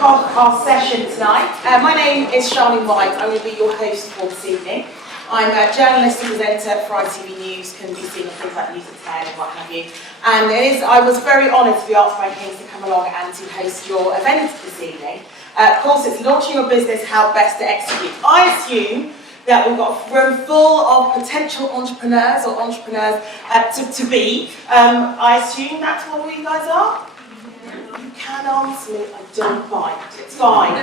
kick off our session tonight. My name is Charlene White. I'm going to be your host for this evening. I'm a journalist and presenter for ITV News, can be seen on things like News at 10 and what have you. And I was very honoured to be asked by Kings to come along and to host your event this evening. Of course, it's launching your business, how best to execute. I assume that we've got a room full of potential entrepreneurs or entrepreneurs to be. I assume that's what all you guys are? You can answer me, I don't mind, it's fine.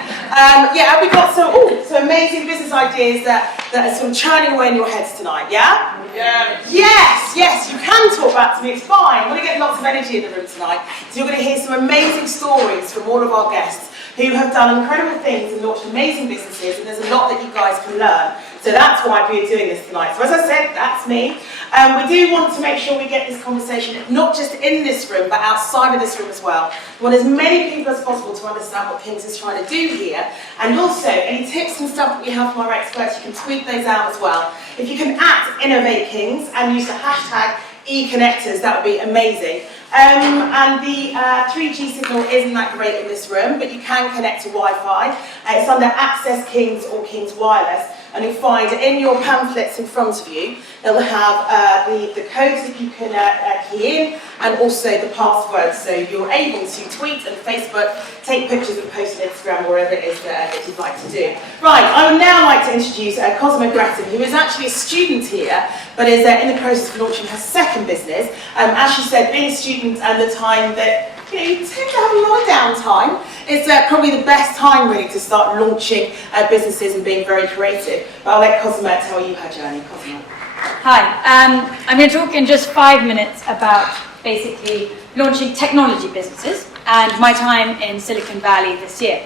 Yeah, we've got some amazing business ideas that are sort of churning away in your heads tonight, yeah? Yeah. Yes, you can talk back to me, it's fine. I'm going to get lots of energy in the room tonight. So you're going to hear some amazing stories from all of our guests who have done incredible things and launched amazing businesses, and there's a lot that you guys can learn. So that's why we're doing this tonight. So as I said, that's me. We do want to make sure we get this conversation not just in this room, but outside of this room as well. We want as many people as possible to understand what Kings is trying to do here. And also, any tips and stuff that we have from our experts, you can tweet those out as well. If you can @InnovateKings and use the hashtag #eConnectors, that would be amazing. And the 3G signal isn't that great in this room, but you can connect to Wi-Fi. It's under Access Kings or Kings Wireless. And you'll find in your pamphlets in front of you, it'll have the codes that you can key in, and also the password, so you're able to tweet and Facebook, take pictures and post on Instagram, or wherever it is that you'd like to do. Right, I would now like to introduce Cosima Gretton, who is actually a student here, but is in the process of launching her second business. As she said, being a student and the time that you tend to have a lot of downtime, it's probably the best time really to start launching businesses and being very creative. But I'll let Cosima tell you her journey. Cosima. Hi, I'm going to talk in just 5 minutes about basically launching technology businesses and my time in Silicon Valley this year.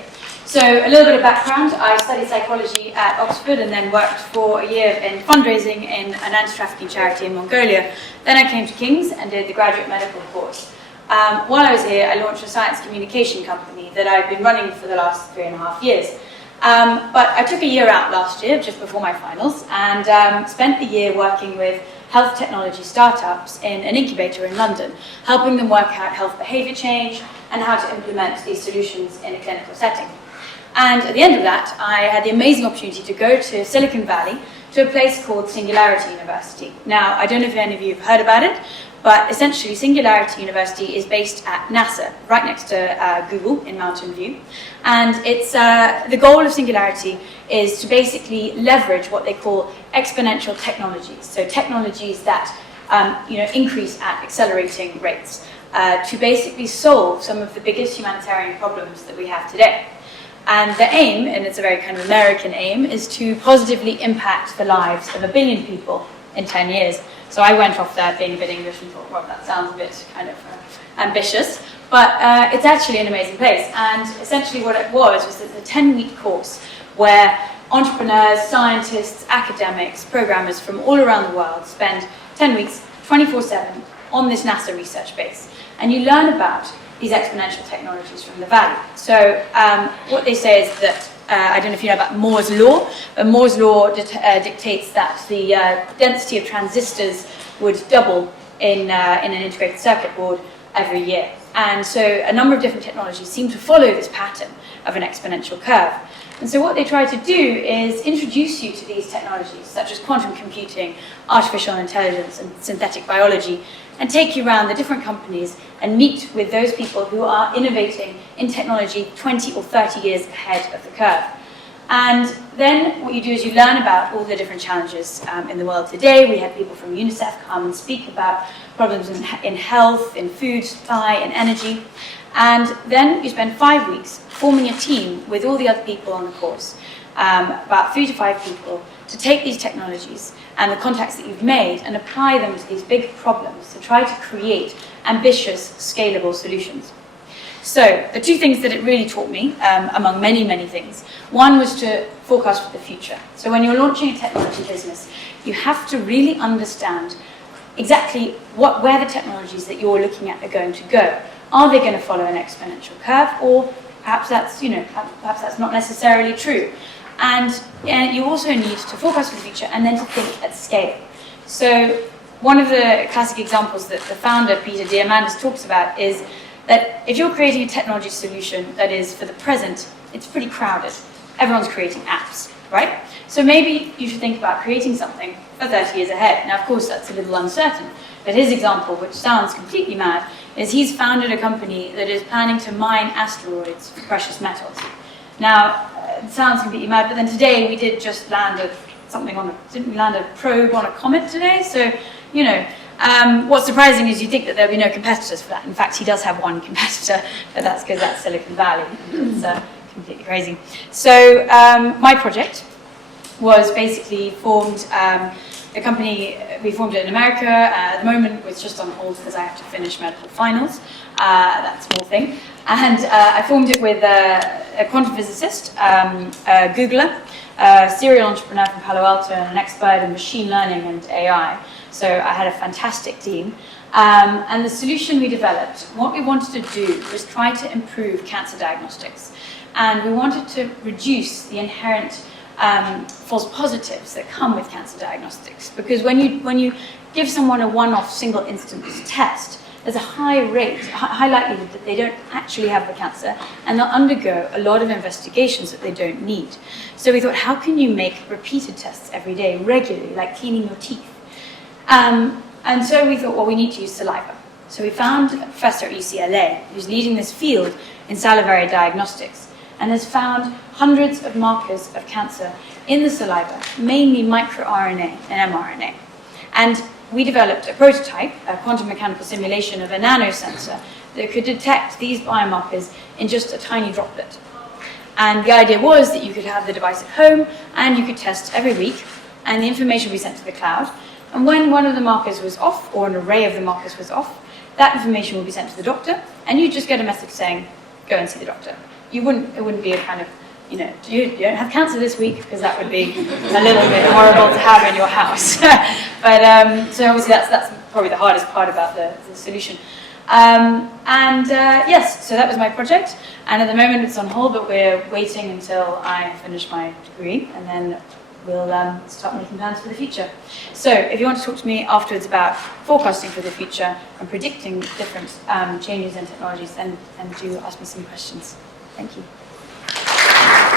So a little bit of background, I studied psychology at Oxford and then worked for a year in fundraising in an anti-trafficking charity in Mongolia. Then I came to King's and did the graduate medical course. While I was here, I launched a science communication company that I've been running for the last 3.5 years. But I took a year out last year, just before my finals, and spent the year working with health technology startups in an incubator in London, helping them work out health behaviour change and how to implement these solutions in a clinical setting. And at the end of that, I had the amazing opportunity to go to Silicon Valley to a place called Singularity University. Now, I don't know if any of you have heard about it, but essentially Singularity University is based at NASA, right next to Google in Mountain View. And it's the goal of Singularity is to basically leverage what they call exponential technologies. So technologies that increase at accelerating rates to basically solve some of the biggest humanitarian problems that we have today. And the aim, and it's a very kind of American aim, is to positively impact the lives of 1 billion people in 10 years. So I went off there being a bit English and thought, well, that sounds a bit kind of ambitious, but it's actually an amazing place. And essentially what it was a 10-week course where entrepreneurs, scientists, academics, programmers from all around the world spend 10 weeks, 24/7 on this NASA research base. And you learn about these exponential technologies from the Valley. So what they say is that, I don't know if you know about Moore's law, but Moore's law dictates that the density of transistors would double in an integrated circuit board every year. And so a number of different technologies seem to follow this pattern of an exponential curve. And so what they try to do is introduce you to these technologies, such as quantum computing, artificial intelligence, and synthetic biology, and take you around the different companies and meet with those people who are innovating in technology 20 or 30 years ahead of the curve. And then what you do is you learn about all the different challenges in the world today. We had people from UNICEF come and speak about problems in health, in food supply, in energy. And then you spend 5 weeks forming a team with all the other people on the course, about 3 to 5 people, to take these technologies and the contacts that you've made and apply them to these big problems to try to create ambitious, scalable solutions. So the 2 things that it really taught me, among many, many things, one was to forecast for the future. So when you're launching a technology business, you have to really understand exactly where the technologies that you're looking at are going to go. Are they going to follow an exponential curve, or perhaps that's not necessarily true? And you also need to forecast for the future and then to think at scale. So one of the classic examples that the founder, Peter Diamandis, talks about is that if you're creating a technology solution that is for the present, it's pretty crowded. Everyone's creating apps, right? So maybe you should think about creating something for 30 years ahead. Now, of course, that's a little uncertain, but his example, which sounds completely mad, is he's founded a company that is planning to mine asteroids for precious metals. Now, it sounds completely mad, but then today we did just land didn't we land a probe on a comet today? So, you know, what's surprising is you think that there'll be no competitors for that. In fact, he does have one competitor, but that's because that's Silicon Valley. It's completely crazy. So my project was basically formed, the company, we formed it in America. At the moment, it's just on hold because I have to finish medical finals, that small thing. And I formed it with a quantum physicist, a Googler, a serial entrepreneur from Palo Alto, and an expert in machine learning and AI. So I had a fantastic team. And the solution we developed, what we wanted to do was try to improve cancer diagnostics. And we wanted to reduce the inherent false positives that come with cancer diagnostics. Because when you give someone a one-off single instance test, there's a high likelihood that they don't actually have the cancer, and they'll undergo a lot of investigations that they don't need. So we thought, how can you make repeated tests every day, regularly, like cleaning your teeth? And so we thought, well, we need to use saliva. So we found a professor at UCLA who's leading this field in salivary diagnostics and has found hundreds of markers of cancer in the saliva, mainly microRNA and mRNA. And we developed a prototype, a quantum mechanical simulation of a nanosensor that could detect these biomarkers in just a tiny droplet. And the idea was that you could have the device at home and you could test every week, and the information would be sent to the cloud. And when one of the markers was off, or an array of the markers was off, that information will be sent to the doctor, and you just get a message saying, go and see the doctor. It wouldn't be a kind of, you don't have cancer this week, because that would be a little bit horrible to have in your house. But so obviously that's probably the hardest part about the solution. Yes, so that was my project, and at the moment it's on hold, but we're waiting until I finish my degree, and then we'll start making plans for the future. So if you want to talk to me afterwards about forecasting for the future and predicting different changes in technologies, then do ask me some questions. Thank you.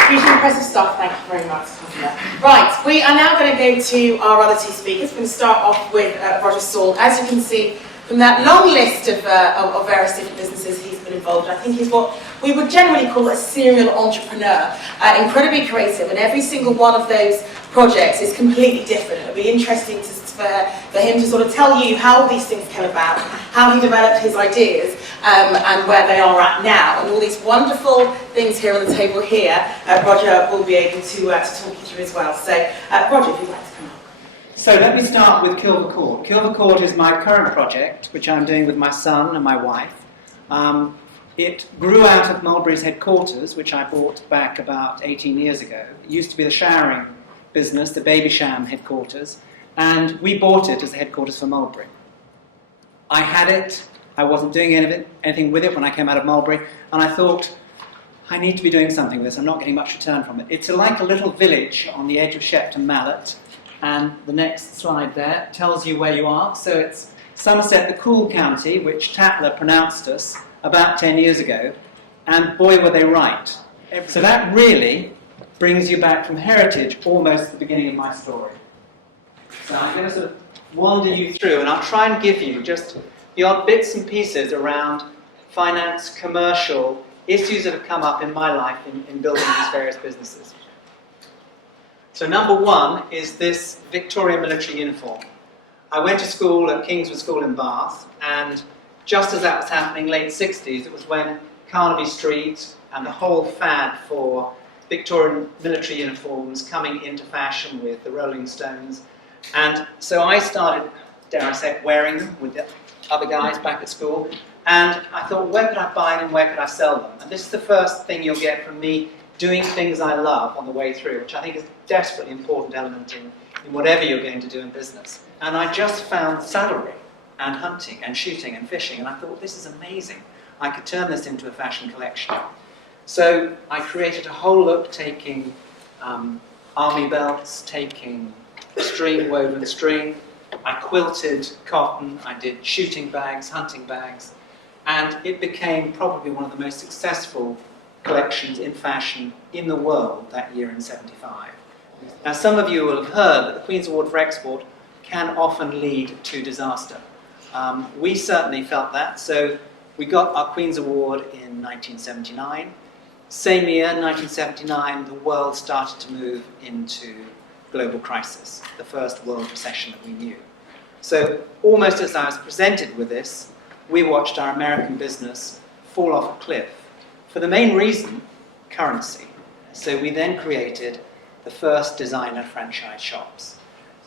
Hugely impressive stuff, thank you very much, Cosima. Right, we are now going to go to our other two speakers. We're going to start off with Roger Saul. As you can see from that long list of various different businesses he's been involved in, I think he's what we would generally call a serial entrepreneur, incredibly creative, and every single one of those projects is completely different. It'll be interesting for him to sort of tell you how these things came about, how he developed his ideas, and where they are at now, and all these wonderful things here on the table here. Roger will be able to talk you through as well. So, Roger, if you'd like to come up. So let me start with Kilver Court. Kilver Court is my current project, which I'm doing with my son and my wife. It grew out of Mulberry's headquarters, which I bought back about 18 years ago. It used to be the showering business, the Baby Sham headquarters, and we bought it as the headquarters for Mulberry. I had it, I wasn't doing anything with it when I came out of Mulberry, and I thought, I need to be doing something with this, I'm not getting much return from it. It's like a little village on the edge of Shepton Mallet, and the next slide there tells you where you are. So it's Somerset, the cool county, which Tatler pronounced us about 10 years ago, and boy were they right. So that really brings you back from heritage almost at the beginning of my story. So I'm going to sort of wander you through, and I'll try and give you just the odd bits and pieces around finance, commercial, issues that have come up in my life in building these various businesses. So number one is this Victorian military uniform. I went to school at Kingswood School in Bath, and just as that was happening, late 60s, it was when Carnaby Street and the whole fad for Victorian military uniforms coming into fashion with the Rolling Stones. And so I started, dare I say, wearing them with the other guys back at school. And I thought, where could I buy them, where could I sell them? And this is the first thing you'll get from me doing things I love on the way through, which I think is a desperately important element in whatever you're going to do in business. And I just found saddlery and hunting and shooting and fishing, and I thought, this is amazing. I could turn this into a fashion collection. So I created a whole look, taking army belts, taking string, woven string. I quilted cotton, I did shooting bags, hunting bags, and it became probably one of the most successful collections in fashion in the world that year in '75. Now, some of you will have heard that the Queen's Award for Export can often lead to disaster. We certainly felt that, so we got our Queen's Award in 1979. Same year, 1979, the world started to move into global crisis, the first world recession that we knew. So almost as I was presented with this, we watched our American business fall off a cliff for the main reason, currency. So we then created the first designer franchise shops,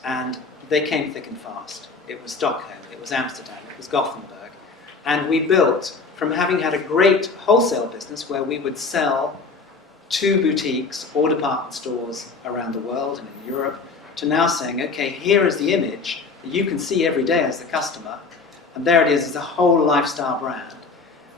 and they came thick and fast. It was Stockholm, it was Amsterdam, it was Gothenburg, and we built from having had a great wholesale business where we would sell to boutiques or department stores around the world and in Europe, to now saying, okay, here is the image that you can see every day as the customer, and there it is as a whole lifestyle brand.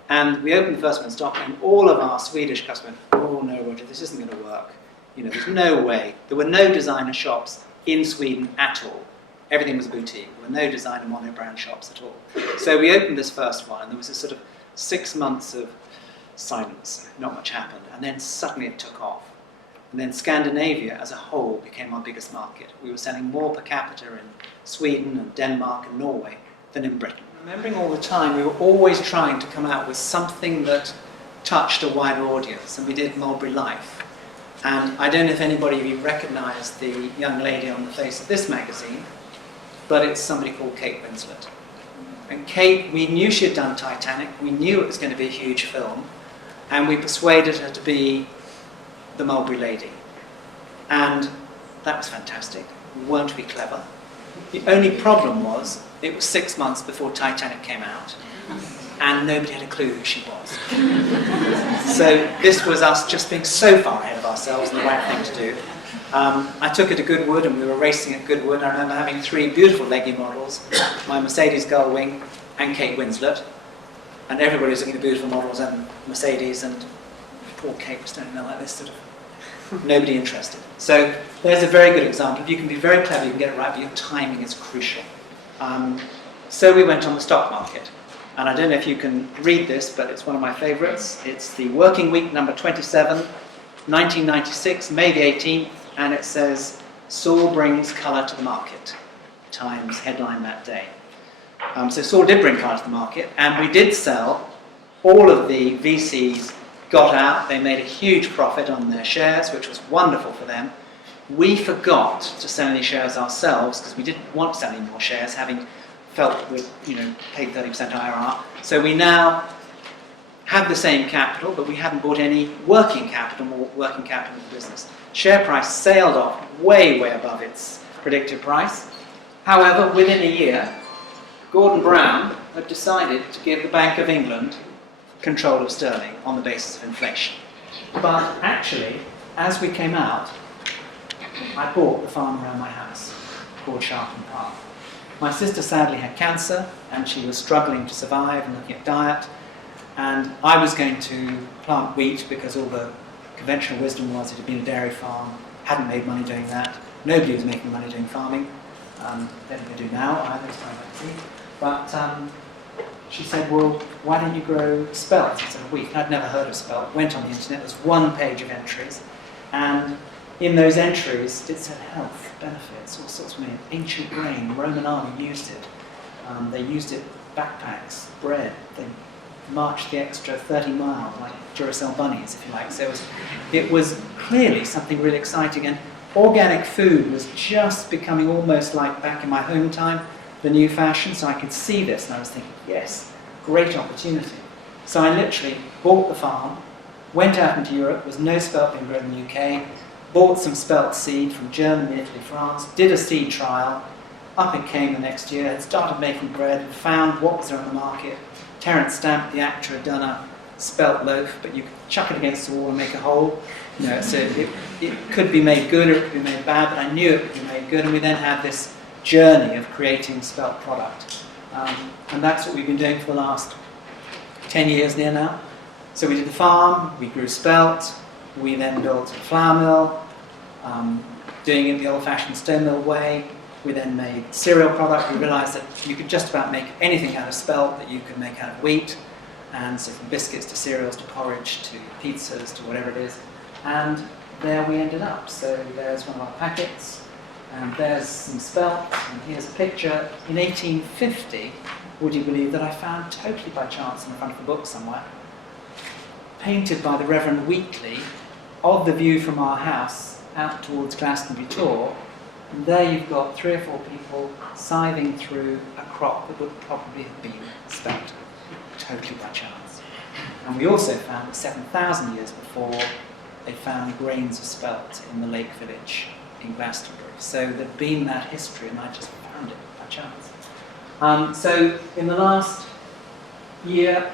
And we opened the first one in Stockholm. All of our Swedish customers, oh no, Roger, this isn't going to work. You know, there's no way. There were no designer shops in Sweden at all. Everything was a boutique. There were no designer monobrand shops at all. So we opened this first one, and there was a sort of 6 months of silence. Not much happened. And then suddenly it took off. And then Scandinavia as a whole became our biggest market. We were selling more per capita in Sweden and Denmark and Norway than in Britain. Remembering all the time, we were always trying to come out with something that touched a wider audience, and we did Mulberry Life. And I don't know if anybody of you recognise the young lady on the face of this magazine, but it's somebody called Kate Winslet. And Kate, we knew she had done Titanic, we knew it was going to be a huge film, and we persuaded her to be the Mulberry Lady. And that was fantastic. Weren't we clever? The only problem was, it was 6 months before Titanic came out, and nobody had a clue who she was. So this was us just being so far ahead of ourselves and the right thing to do. I took her to Goodwood, and we were racing at Goodwood. I remember having 3 beautiful leggy models, my Mercedes Gullwing and Kate Winslet, and everybody was looking at the beautiful models and Mercedes, and poor Kate was standing there like this, sort of nobody interested. So there's a very good example. If you can be very clever, you can get it right, but your timing is crucial. So we went on the stock market. And I don't know if you can read this, but it's one of my favourites. It's the working week number 27, 1996, May the 18th, and it says, Saul brings colour to the market. Times headline that day. So Saul did bring colour to the market, and we did sell. All of the VCs got out. They made a huge profit on their shares, which was wonderful for them. We forgot to sell any shares ourselves because we didn't want to sell any more shares, having felt we'd paid 30% IRR. So we now have the same capital, but we haven't bought any working capital, more working capital in the business. Share price sailed off way, way above its predicted price. However, within a year, Gordon Brown had decided to give the Bank of England control of sterling on the basis of inflation. But actually, as we came out, I bought the farm around my house, called Sharpen Park. My sister sadly had cancer, and she was struggling to survive and looking at diet, and I was going to plant wheat because all the conventional wisdom was it had been a dairy farm, hadn't made money doing that. Nobody was making money doing farming. They don't do now either, as far as I can see. But she said, well, why don't you grow SPELT instead of wheat? I'd never heard of SPELT. Went on the internet, there's 1 page of entries, and in those entries, it said health, benefits, all sorts of meaning. Ancient grain, the Roman army used it. They used it, backpacks, bread. They marched the extra 30 miles, like Duracell bunnies, if you like. So it was clearly something really exciting. And organic food was just becoming almost like back in my home time, the new fashion. So I could see this, and I was thinking, yes, great opportunity. So I literally bought the farm, went out into Europe, there was no SPELT being grown in the UK, bought some SPELT seed from Germany, Italy, France, did a seed trial, up it came the next year, had started making bread, and found what was there on the market. Terence Stamp, the actor, had done a SPELT loaf, but you could chuck it against the wall and make a hole. So it could be made good or it could be made bad, but I knew it could be made good, and we then had this journey of creating a SPELT product. And that's what we've been doing for the last 10 years near now. So we did the farm, we grew SPELT, we then built a flour mill, doing it the old-fashioned stone mill way. We then made cereal product. We realised that you could just about make anything out of SPELT that you could make out of wheat. and so from biscuits to cereals to porridge to pizzas to whatever it is. And there we ended up. So there's one of our packets, and there's some spelt, and here's a picture. In 1850, would you believe that I found totally by chance in the front of a book somewhere, painted by the Reverend Wheatley, of the view from our house out towards Glastonbury Tor. And there you've got 3 or 4 people scything through a crop that would probably have been spelt, totally by chance. And we also found that 7,000 years before, they found grains of spelt in the lake village in Glastonbury. So there'd been that history, and I just found it by chance. So in the last year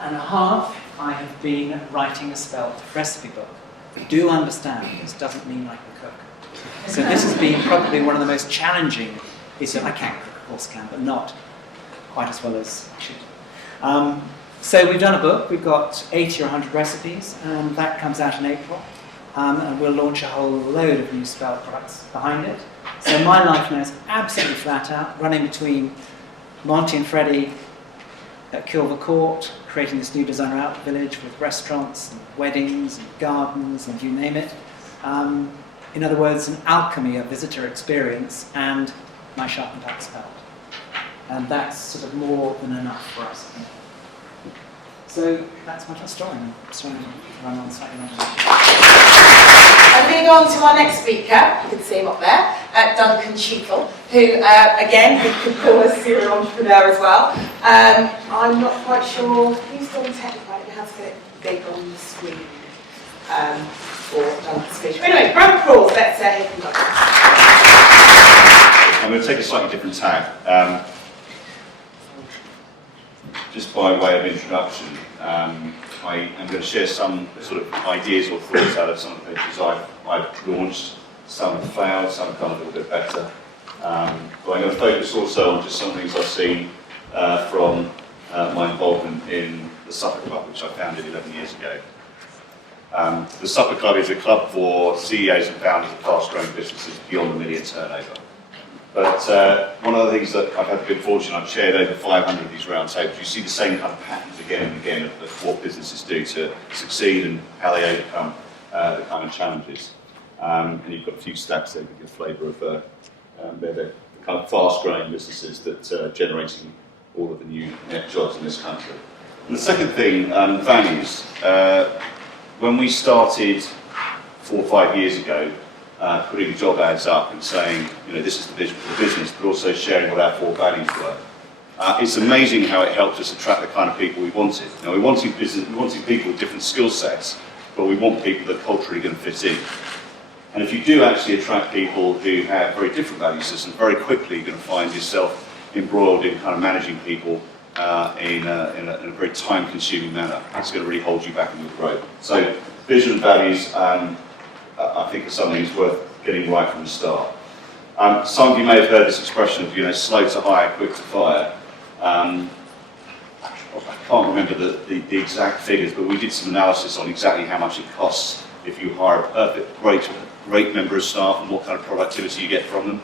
and a half, I have been writing a spelt recipe book. But do understand, this doesn't mean I can cook. So this has been probably one of the most challenging pieces. I can cook, of course I can, but not quite as well as I should. So we've done a book. We've got 80 or 100 recipes, and that comes out in April. And we'll launch a whole load of new spelt products behind it. So my life now is absolutely flat out, running between Monty and Freddie at Kilver Court, creating this new designer outlet village with restaurants and weddings and gardens and you name it. In other words, an alchemy of visitor experience and my sharpened out spelt. And that's sort of more than enough for us. So that's my story. I'm sorry to run on slightly longer. I'm going to go on to our next speaker. You can see him up there, Duncan Cheatle, who, again, we could call a serial entrepreneur as well. I'm not quite sure who's doing technical. I don't know how to get it big on the screen for Duncan's speech. But anyway, round of applause. Let's hear from Duncan. I'm going to take a slightly different tack. Just by way of introduction, I am going to share some sort of ideas or thoughts out of some of the ventures I've launched. Some have failed, some have done a little bit better. But I'm going to focus also on just some things I've seen from my involvement in the Supper Club, which I founded 11 years ago. The Supper Club is a club for CEOs and founders of fast-growing businesses beyond $1 million turnover. But one of the things that I've had the good fortune, I've chaired over 500 of these round tables. You see the same kind of patterns again and again of what businesses do to succeed and how they overcome the kind of challenges. And you've got a few stats there to give you a flavour of they're the kind of fast-growing businesses that are generating all of the new net jobs in this country. And the second thing, values. When we started 4 or 5 years ago, putting job ads up and saying, this is the vision for the business, but also sharing what our 4 values were. It's amazing how it helped us attract the kind of people we wanted. Now, we wanted people with different skill sets, but we want people that are culturally going to fit in. And if you do actually attract people who have very different value systems, very quickly you're going to find yourself embroiled in kind of managing people in a very time-consuming manner. It's going to really hold you back in your growth. So, vision and values, I think, are something that's worth getting right from the start. Some of you may have heard this expression of, slow to hire, quick to fire. I can't remember the exact figures, but we did some analysis on exactly how much it costs if you hire a perfect, great member of staff and what kind of productivity you get from them.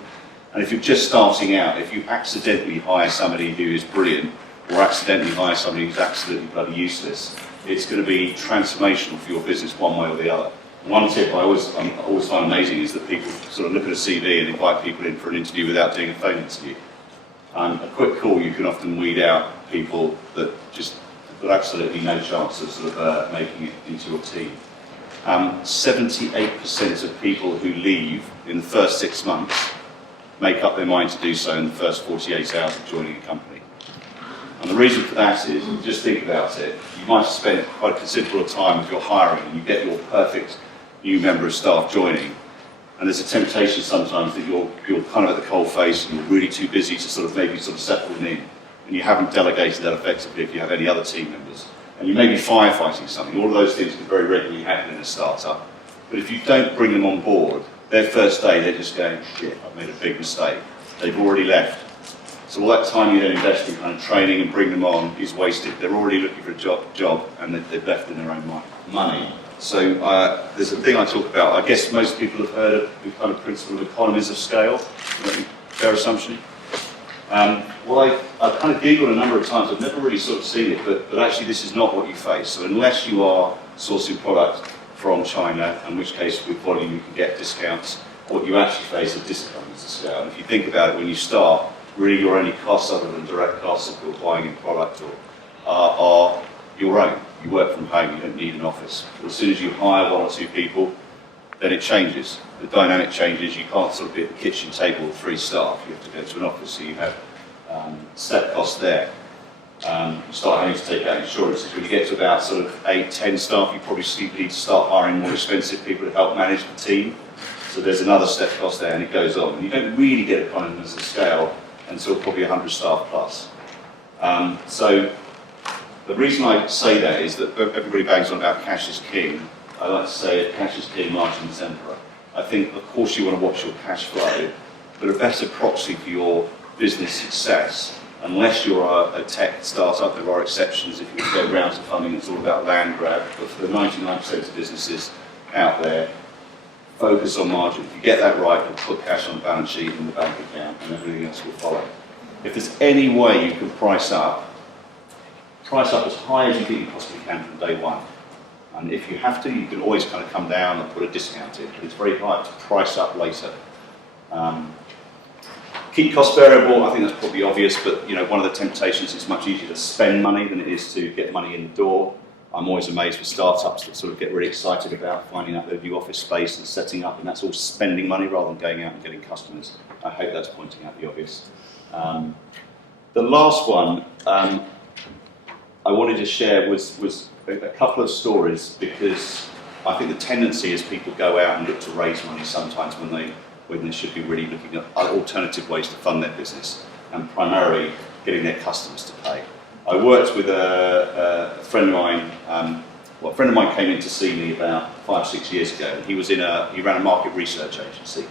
And if you're just starting out, if you accidentally hire somebody who is brilliant or accidentally hire somebody who's absolutely bloody useless, it's going to be transformational for your business one way or the other. One tip I always find amazing is that people sort of look at a CV and invite people in for an interview without doing a phone interview. A quick call, you can often weed out people that just have got absolutely no chance of sort of making it into your team. 78% of people who leave in the first 6 months make up their mind to do so in the first 48 hours of joining a company. And the reason for that is, just think about it, you might have spent quite a considerable time with your hiring and you get your perfect new member of staff joining, and there's a temptation sometimes that you're kind of at the coal face and you're really too busy to sort of settle them in, and you haven't delegated that effectively if you have any other team members. And you may be firefighting something. All of those things can very regularly happen in a startup. But if you don't bring them on board, their first day they're just going, shit, I've made a big mistake. They've already left. So all that time you then invest in kind of training and bring them on is wasted. They're already looking for a job and they've left in their own money. So there's a thing I talk about. I guess most people have heard of the kind of principle of economies of scale. Fair assumption? Well, I've kind of Googled a number of times. I've never really sort of seen it, but actually this is not what you face. So unless you are sourcing product from China, in which case with volume you can get discounts, what you actually face are diseconomies of scale. And if you think about it, when you start, really your only costs other than direct costs if you're buying in product are your own. You work from home, you don't need an office. But as soon as you hire 1 or 2 people, then it changes. The dynamic changes. You can't sort of be at the kitchen table with 3 staff. You have to go to an office, so you have step costs there. You start having to take out insurances. When you get to about sort of 8, 10 staff, you probably need to start hiring more expensive people to help manage the team. So there's another step cost there, and it goes on. And you don't really get economies of scale until probably 100 staff plus. So the reason I say that is that everybody bangs on about cash is king. I like to say that cash is king, margin is emperor. I think, of course, you want to watch your cash flow, but a better proxy for your business success, unless you're a tech startup, there are exceptions. If you go rounds of funding, it's all about land grab. But for the 99% of businesses out there, focus on margin. If you get that right, you'll put cash on the balance sheet in the bank account, and everything else will follow. If there's any way you can price up as high as you think you possibly can from day one. And if you have to, you can always kind of come down and put a discount in. It's very hard to price up later. Keep costs variable, I think that's probably obvious, but one of the temptations is much easier to spend money than it is to get money in the door. I'm always amazed with startups that sort of get really excited about finding out their new office space and setting up, and that's all spending money rather than going out and getting customers. I hope that's pointing out the obvious. The last one I wanted to share was a couple of stories, because I think the tendency is people go out and look to raise money sometimes when they should be really looking at alternative ways to fund their business, and primarily getting their customers to pay. I worked with a friend of mine. A friend of mine came in to see me about 5 or 6 years ago, and he ran a market research agency.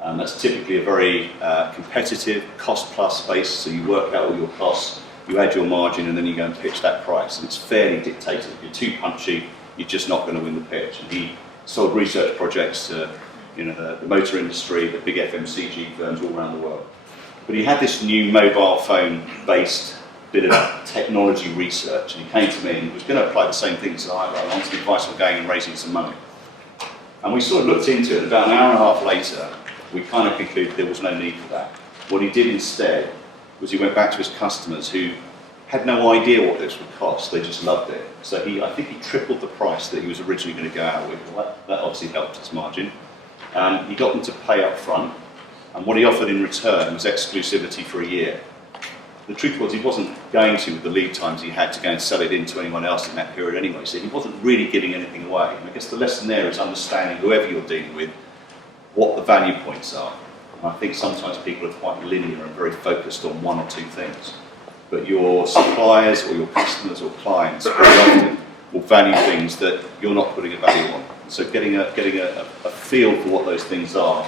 That's typically a very competitive, cost-plus space. So you work out all your costs, you add your margin, and then you go and pitch that price. And it's fairly dictated. If you're too punchy, you're just not going to win the pitch. And he sold research projects to the motor industry, the big FMCG firms all around the world. But he had this new mobile phone-based bit of technology research, and he came to me and he was going to apply the same things that I wanted advice on going and raising some money. And we sort of looked into it. About an hour and a half later, we kind of concluded there was no need for that. What he did instead was he went back to his customers who had no idea what this would cost. They just loved it. So I think he tripled the price that he was originally going to go out with. Well, that obviously helped his margin. He got them to pay up front, and what he offered in return was exclusivity for a year. The truth was he wasn't going to, with the lead times he had, to go and sell it in to anyone else in that period anyway, so he wasn't really giving anything away. And I guess the lesson there is understanding, whoever you're dealing with, what the value points are. And I think sometimes people are quite linear and very focused on 1 or 2 things. But your suppliers or your customers or clients very often will value things that you're not putting a value on. So getting a feel for what those things are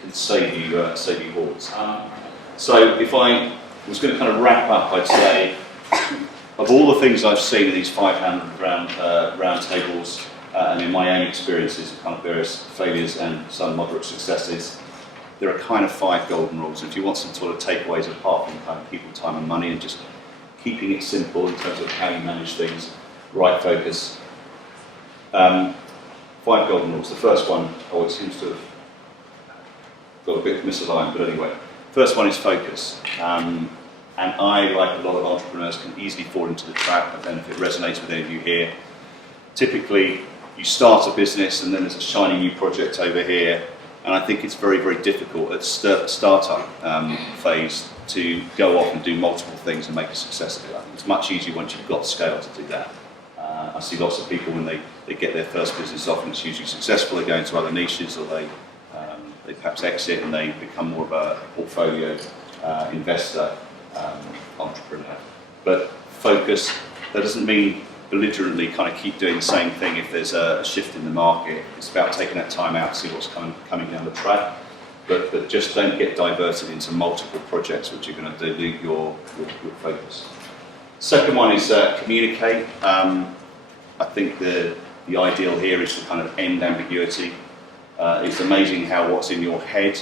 can save you hordes. So if I was going to kind of wrap up, I'd say, of all the things I've seen in these 500 round tables, and in my own experiences of kind of various failures and some moderate successes, there are kind of 5 golden rules. And if you want some sort of takeaways apart from kind of people, time and money, and just keeping it simple in terms of how you manage things, right focus. 5 golden rules. The first one, it seems to have got a bit misaligned, but anyway. First one is focus. And I, like a lot of entrepreneurs, can easily fall into the trap. I don't know if it resonates with any of you here. Typically, you start a business and then there's a shiny new project over here. And I think it's very, very difficult at startup phase to go off and do multiple things and make a success of it. I think it's much easier once you've got scale to do that. I see lots of people when they get their first business off and it's usually successful, they go into other niches, or they perhaps exit and they become more of a portfolio investor, entrepreneur. But focus, that doesn't mean belligerently kind of keep doing the same thing if there's a shift in the market. It's about taking that time out to see what's coming down the track, but just don't get diverted into multiple projects which are going to dilute your focus. Second one is communicate. I think the ideal here is to kind of end ambiguity. It's amazing how what's in your head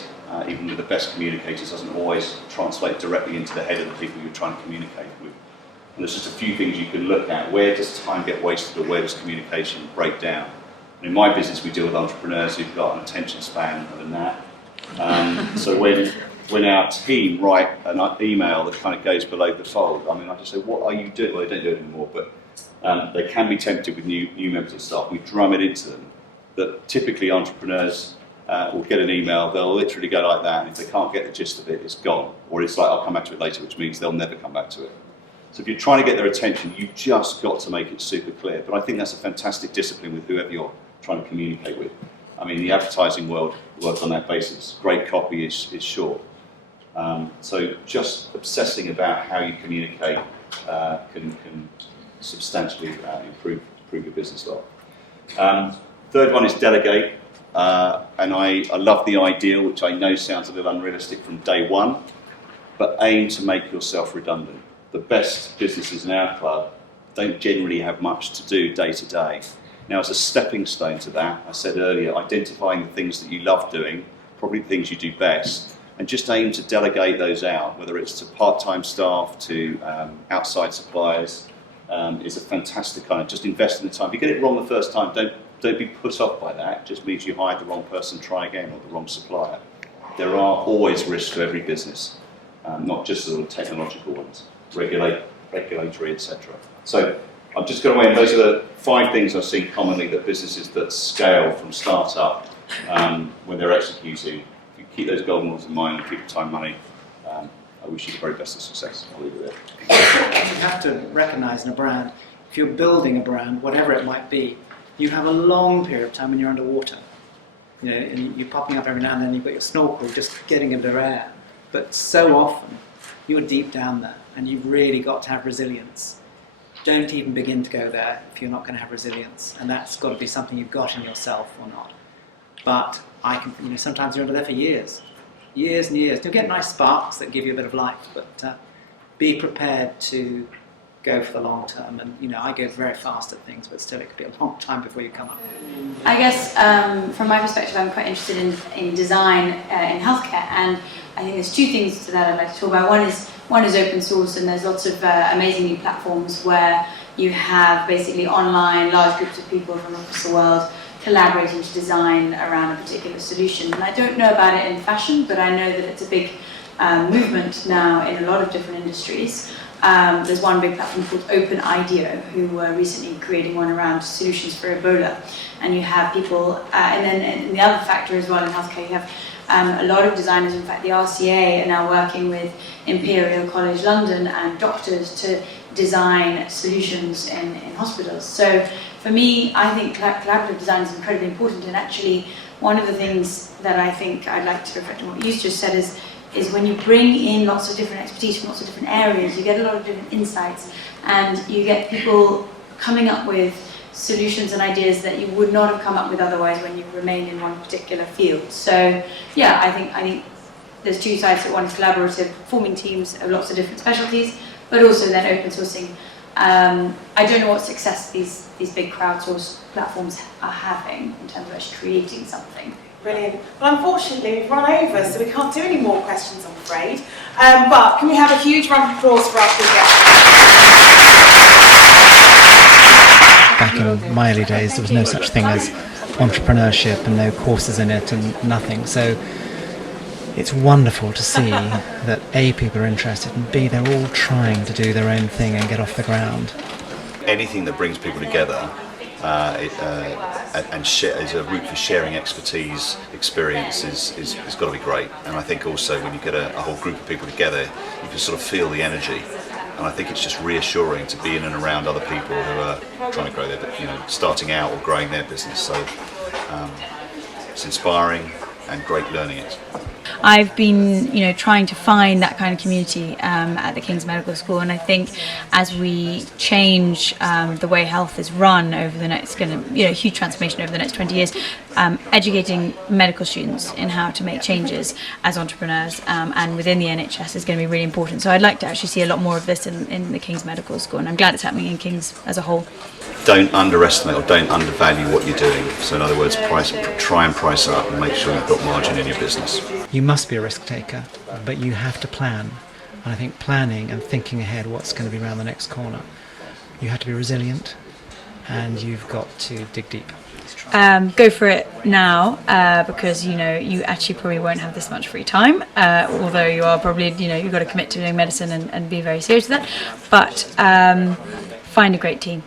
even with the best communicators, doesn't always translate directly into the head of the people you're trying to communicate with. And there's just a few things you can look at. Where does time get wasted, or where does communication break down? And in my business, we deal with entrepreneurs who've got an attention span of a gnat. So when our team write an email that kind of goes below the fold, I mean, I just say, what are you doing? Well, they don't do it anymore, but they can be tempted with new members of staff. We drum it into them that typically entrepreneurs will get an email, they'll literally go like that, and if they can't get the gist of it, it's gone. Or it's like, I'll come back to it later, which means they'll never come back to it. So if you're trying to get their attention, you've just got to make it super clear. But I think that's a fantastic discipline with whoever you're trying to communicate with. I mean, the advertising world works on that basis. Great copy is short. So just obsessing about how you communicate can substantially improve your business life. Third one is delegate. And I love the ideal, which I know sounds a little unrealistic from day one, but aim to make yourself redundant. The best businesses in our club don't generally have much to do day to day. Now, as a stepping stone to that, I said earlier, identifying the things that you love doing, probably the things you do best, and just aim to delegate those out, whether it's to part-time staff, to outside suppliers, is a fantastic kind of, just invest in the time. If you get it wrong the first time, don't be put off by that. It just means you hired the wrong person, try again, or the wrong supplier. There are always risks to every business, not just the sort of technological ones, regulatory, etc. So I'm just going to wait. Those are the 5 things I've seen commonly that businesses that scale from start-up, when they're executing, if you keep those golden rules in mind and keep your time, money, I wish you the very best of success. I'll leave it there. You have to recognise in a brand, if you're building a brand, whatever it might be, you have a long period of time when you're underwater. You know, and you're popping up every now and then, you've got your snorkel, just getting a bit of air. But so often, you're deep down there, and you've really got to have resilience. Don't even begin to go there if you're not going to have resilience. And that's got to be something you've got in yourself or not. But sometimes you're under there for years. Years and years. You'll get nice sparks that give you a bit of life, but be prepared to go for the long term. And I go very fast at things, but still it could be a long time before you come up. I guess from my perspective, I'm quite interested in design in healthcare, and I think there's 2 things to that I'd like to talk about. One is open source, and there's lots of amazing new platforms where you have basically online large groups of people from across the world collaborating to design around a particular solution. And I don't know about it in fashion, but I know that it's a big movement now in a lot of different industries. There's one big platform called OpenIDEO, who were recently creating one around solutions for Ebola. And you have people, and then the other factor as well in healthcare, you have a lot of designers. In fact, the RCA are now working with Imperial College London and doctors to design solutions in hospitals. So for me, I think collaborative design is incredibly important. And actually, one of the things that I think I'd like to reflect on what you just said is when you bring in lots of different expertise from lots of different areas, you get a lot of different insights, and you get people coming up with solutions and ideas that you would not have come up with otherwise when you remain in one particular field. So yeah, I think there's 2 sides to it. One is collaborative, forming teams of lots of different specialties, but also then open sourcing. I don't know what success these big crowdsourced platforms are having in terms of actually creating something. Brilliant. Well, unfortunately, we've run over, so we can't do any more questions, I'm afraid. But can we have a huge round of applause for our speakers? Back in my early days, there was no such thing as entrepreneurship and no courses in it and nothing. So it's wonderful to see that A, people are interested, and B, they're all trying to do their own thing and get off the ground. Anything that brings people together and is a route for sharing expertise, experience is got to be great. And I think also when you get a whole group of people together, you can sort of feel the energy. And I think it's just reassuring to be in and around other people who are trying to grow their, starting out or growing their business. So it's inspiring and great learning it. I've been, trying to find that kind of community at the King's Medical School, and I think as we change the way health is run over the next, huge transformation over the next 20 years, educating medical students in how to make changes as entrepreneurs and within the NHS is going to be really important. So I'd like to actually see a lot more of this in the King's Medical School, and I'm glad it's happening in King's as a whole. Don't underestimate or don't undervalue what you're doing. So in other words, try and price up and make sure you've got margin in your business. you must be a risk taker, but you have to plan. And I think planning and thinking ahead what's going to be around the next corner. You have to be resilient, and you've got to dig deep. Go for it now, because you actually probably won't have this much free time, although you are probably, you've got to commit to doing medicine and be very serious with that. But find a great team.